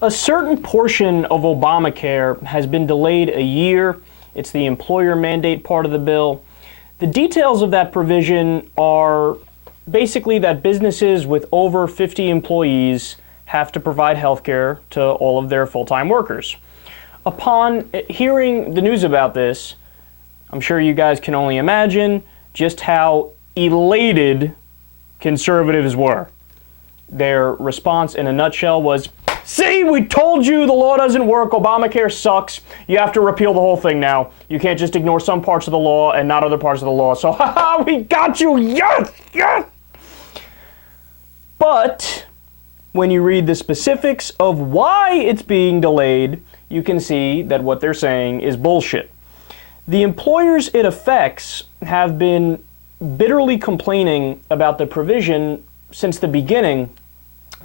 A certain portion of Obamacare has been delayed a year. It's the employer mandate part of the bill. The details of that provision are basically that businesses with over 50 employees have to provide health care to all of their full-time workers. Upon hearing the news about this, I'm sure you guys can only imagine just how elated conservatives were. Their response in a nutshell was, "See, we told you the law doesn't work. Obamacare sucks. You have to repeal the whole thing now. You can't just ignore some parts of the law and not other parts of the law. So, haha, we got you. Yes, yes." But when you read the specifics of why it's being delayed, you can see that what they're saying is bullshit. The employers it affects have been bitterly complaining about the provision since the beginning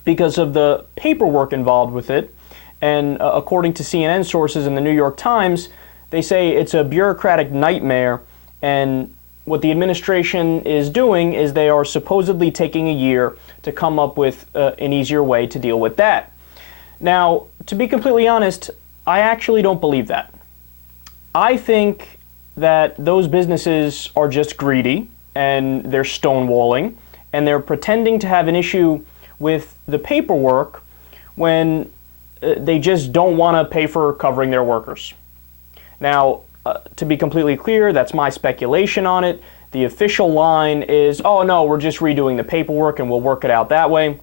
because of the paperwork involved with it. And according to CNN sources in the New York Times, they say it's a bureaucratic nightmare, and what the administration is doing is they are supposedly taking a year to come up with an easier way to deal with that. Now, to be completely honest, I actually don't believe that. I think that those businesses are just greedy, and they're stonewalling, and they're pretending to have an issue with the paperwork when they just don't want to pay for covering their workers. Now, to be completely clear, that's my speculation on it. The official line is, oh no, we're just redoing the paperwork and we'll work it out that way.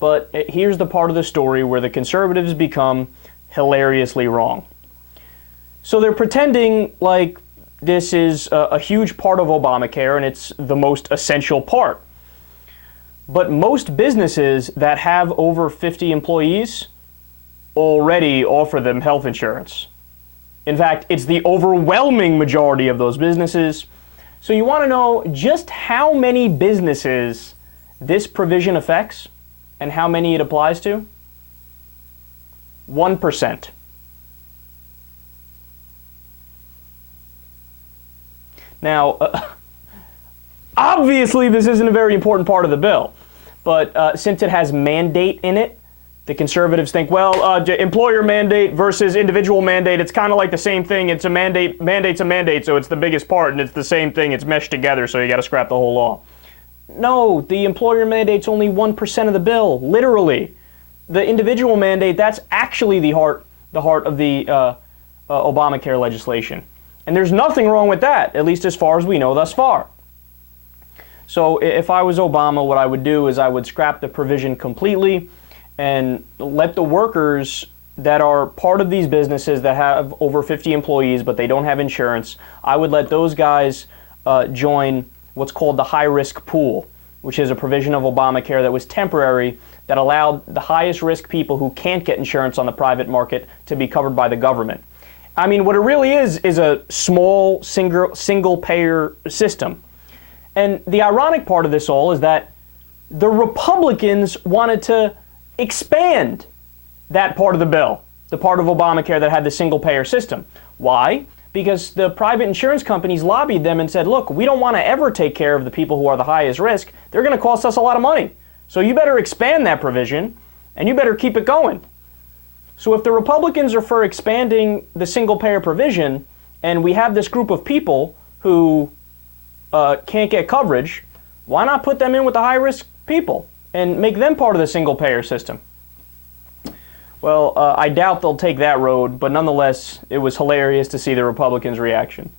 But here's the part of the story where the conservatives become hilariously wrong. So they're pretending like this is a huge part of Obamacare and it's the most essential part. But most businesses that have over 50 employees already offer them health insurance. In fact, it's the overwhelming majority of those businesses. So you want to know just how many businesses this provision affects and how many it applies to? 1%. Now, obviously this isn't a very important part of the bill, but since it has mandate in it, the conservatives think, well, employer mandate versus individual mandate, it's kind of like the same thing. It's a mandate, mandate's a mandate, so it's the biggest part, and it's the same thing. It's meshed together, so you got to scrap the whole law. No, the employer mandate's only 1% of the bill, literally. The individual mandate, that's actually the heart of the Obamacare legislation. And there's nothing wrong with that, at least as far as we know thus far. So if I was Obama, what I would do is I would scrap the provision completely and let the workers that are part of these businesses that have over 50 employees but they don't have insurance, I would let those guys join what's called the high-risk pool, which is a provision of Obamacare that was temporary that allowed the highest risk people who can't get insurance on the private market to be covered by the government. I mean, what it really is a small single-payer system. And the ironic part of this all is that the Republicans wanted to expand that part of the bill, the part of Obamacare that had the single-payer system. Why? Because the private insurance companies lobbied them and said, look, we don't want to ever take care of the people who are the highest risk. They're going to cost us a lot of money. So you better expand that provision, and you better keep it going. So if the Republicans are for expanding the single-payer provision, and we have this group of people who can't get coverage, why not put them in with the high-risk people and make them part of the single-payer system? Well, I doubt they'll take that road, but nonetheless, it was hilarious to see the Republicans' reaction.